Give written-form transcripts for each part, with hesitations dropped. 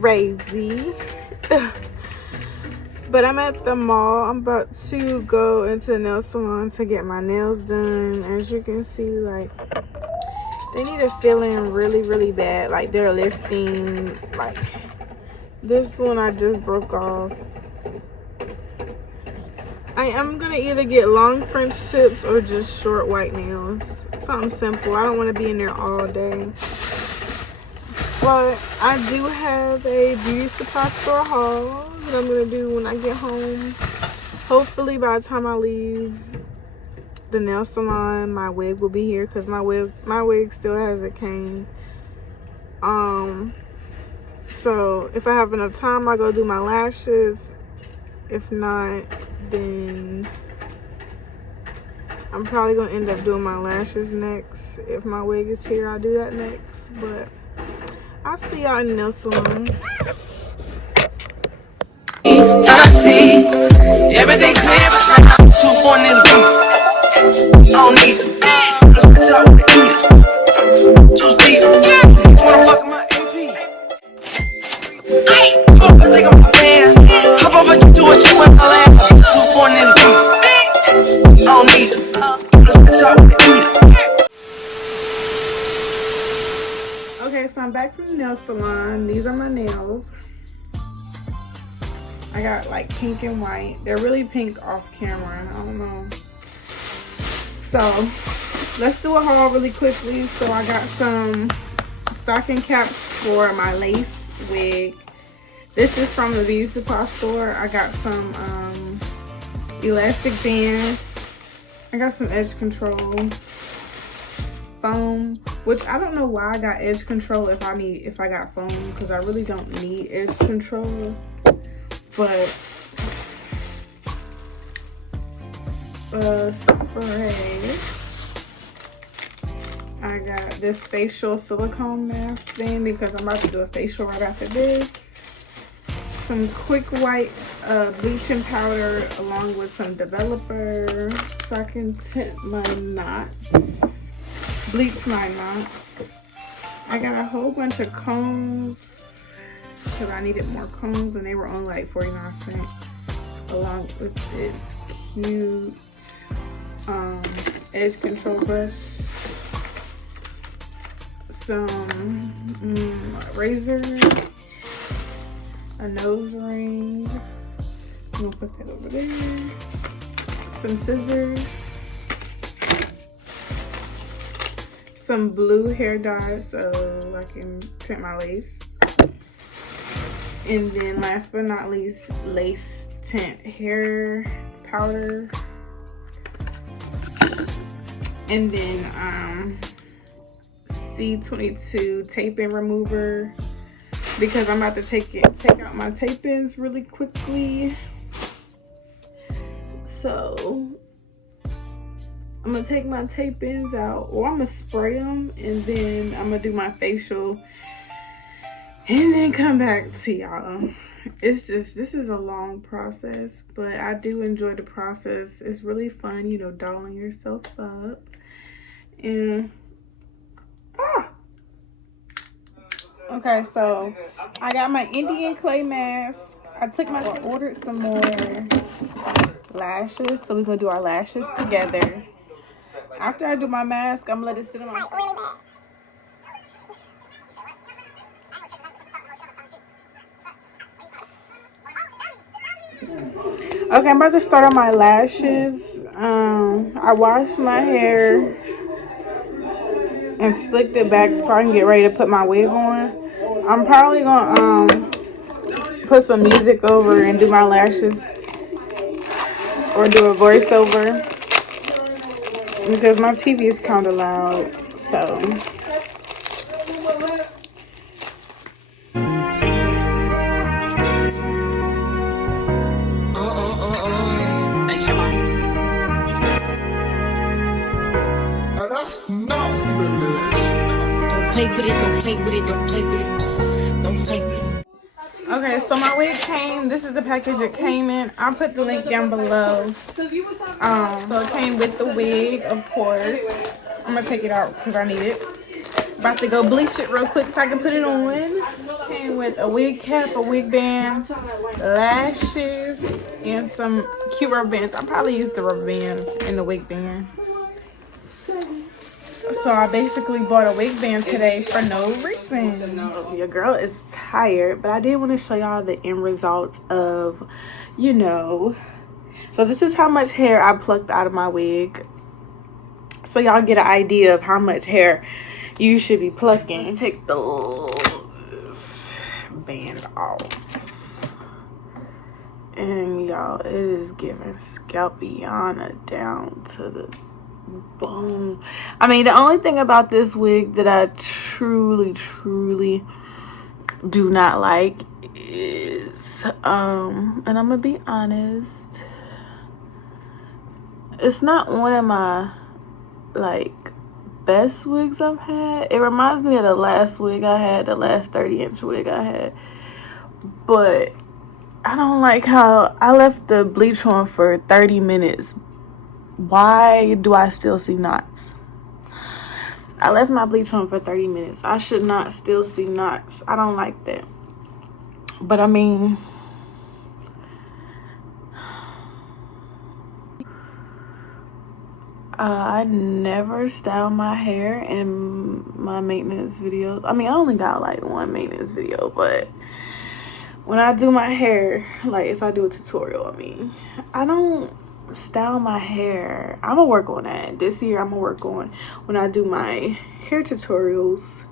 crazy. But I'm at the mall. I'm about to go into the nail salon to get my nails done. As you can see, like, they need to fill in really, really bad. Like, they're lifting. Like, this one I just broke off. I am gonna either get long French tips or just short white nails. Something simple. I don't want to be in there all day. But I do have a beauty supply store haul that I'm gonna do when I get home. Hopefully by the time I leave the nail salon, my wig will be here, because my wig still hasn't came. So if I have enough time, I'll go do my lashes. If not, then I'm probably gonna end up doing my lashes next. If my wig is here, I'll do that next. But I'll see y'all in the nail salon. I see everything clear, but 2-4 in the beast. Don't need it. That's all we eat it. 2-seater. Wanna fuck my MP? I think I'm my pants. Hop off and do what you want to laugh. 2-4 in the beast. Don't need it. That's all we eat it. Okay, so I'm back from the nail salon. These are my nails. I got like pink and white. They're really pink off camera. I don't know. So let's do a haul really quickly. So I got some stocking caps for my lace wig. This is from the beauty supply store. I got some elastic bands. I got some edge control foam, which I don't know why I got edge control if I got foam, because I really don't need edge control. But spray. I got this facial silicone mask thing because I'm about to do a facial right after this. Some quick white bleaching powder along with some developer so I can tint my knot. Bleach my knot. I got a whole bunch of combs because I needed more combs and they were only like 49 cents, along with this cute edge control brush, some razors, a nose ring. I'm gonna put that over there. Some scissors. Some blue hair dye so I can tint my lace. And then last but not least, lace tint hair powder. And then C22 tape-in remover because I'm about to take out my tape-ins really quickly. So I'm gonna take my tape-ins out, or I'm gonna spray them, and then I'm gonna do my facial, and then come back to y'all. This is a long process, but I do enjoy the process. It's really fun, you know, dolling yourself up. And okay, so I got my Indian clay mask. I ordered some more lashes, so we're gonna do our lashes together. After I do my mask, I'm gonna let it sit on my face. Okay, I'm about to start on my lashes. I washed my hair and slicked it back so I can get ready to put my wig on. I'm probably gonna put some music over and do my lashes, or do a voiceover, because my TV is kind of loud. So Don't play with it, don't play with it, don't play with it, don't play with it. okay, so my wig came. This is the package it came in. I'll put the link down below. So it came with the wig, of course. I'm gonna take it out because I need it. About to go bleach it real quick so I can put it on. Came with a wig cap, a wig band, lashes, and some cute rubber bands. I'll probably use the rubber bands and the wig band. So I basically bought a wig band today for no reason. Your girl is tired, but I did want to show y'all the end results of, you know. So this is how much hair I plucked out of my wig. So y'all get an idea of how much hair you should be plucking. Let's take the band off. And y'all, it is giving Scalpiana down to the bone. I mean, the only thing about this wig that I truly do not like is and I'm gonna be honest, it's not one of my like best wigs I've had. It reminds me of the last wig I had, the last 30-inch wig I had, but I don't like how I left the bleach on for 30 minutes. Why do I still see knots? I left my bleach on for 30 minutes. I should not still see knots. I don't like that. But I mean, I never style my hair in my maintenance videos. I mean, I only got like one maintenance video, but when I do my hair, like if I do a tutorial, I mean, I don't style my hair. I'm gonna work on that this year. I'm gonna work on, when I do my hair tutorials,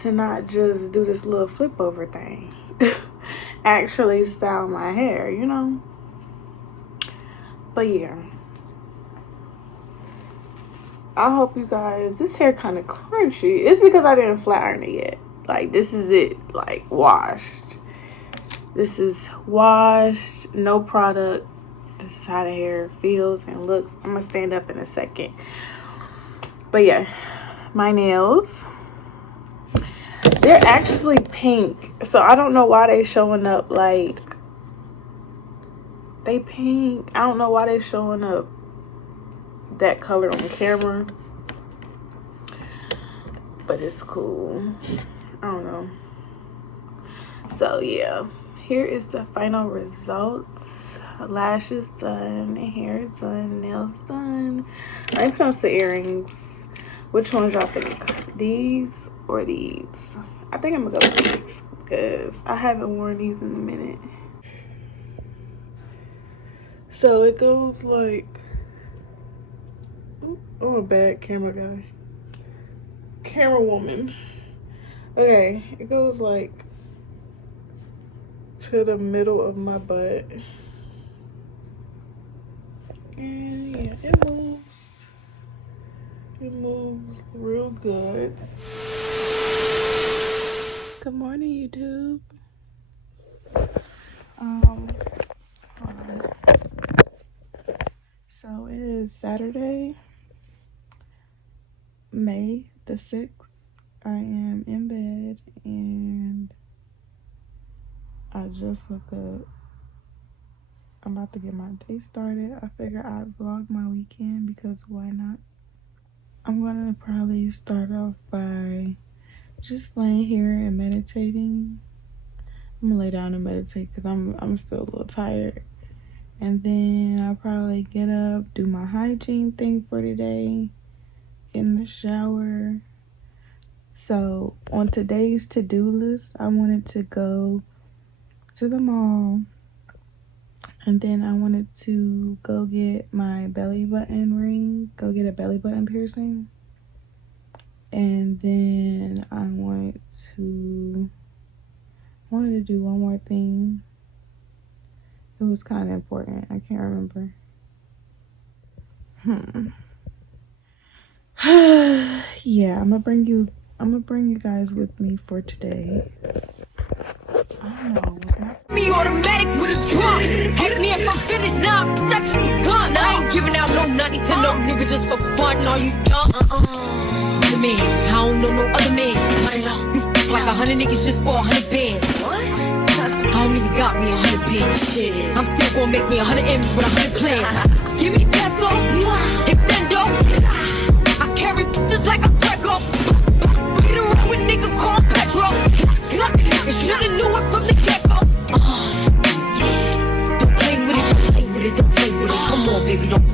to not just do this little flip over thing. Actually style my hair, you know. But yeah, I hope you guys, this hair kind of crunchy. It's because I didn't flat iron it yet. Like, this is it, like washed. This is washed, no product. This is how the hair feels and looks. I'm gonna stand up in a second. But yeah, my nails, they're actually pink. So I don't know why they showing up like they pink. I don't know why they showing up that color on camera, but it's cool. I don't know. So yeah, here is the final results. Lashes done, hair done, nails done. I put on some earrings. Which ones y'all think? These or these? I think I'm gonna go with these because I haven't worn these in a minute. So it goes like, I'm a bad camera guy. Camera woman. Okay, it goes like to the middle of my butt. And yeah, it moves. It moves real good. Good morning, YouTube. Hold on. So it is Saturday, May the 6th. I am in bed and I just woke up. I'm about to get my day started. I figured I'd vlog my weekend because why not? I'm gonna probably start off by just laying here and meditating. I'm gonna lay down and meditate because I'm still a little tired. And then I'll probably get up, do my hygiene thing for today, get in the shower. So on today's to-do list, I wanted to go to the mall. And then I wanted to go get my belly button ring, go get a belly button piercing. And then I wanted to do one more thing. It was kind of important. I can't remember. Yeah, I'm gonna bring you guys with me for today. I don't know. Me automatic with a drop. Ask me if I'm finished now. That just begun. I ain't giving out no money to no nigga just for fun. Are you dumb? The man, I don't know no other man. You f like 100 niggas just for 100 bands. I don't even got me 100 bands. I'm still gonna make me 100 M's with 100 plans. Give me peso, extendo. I carry just like a Prego. Get around with nigga called Petro. Suck niggas. baby, I'm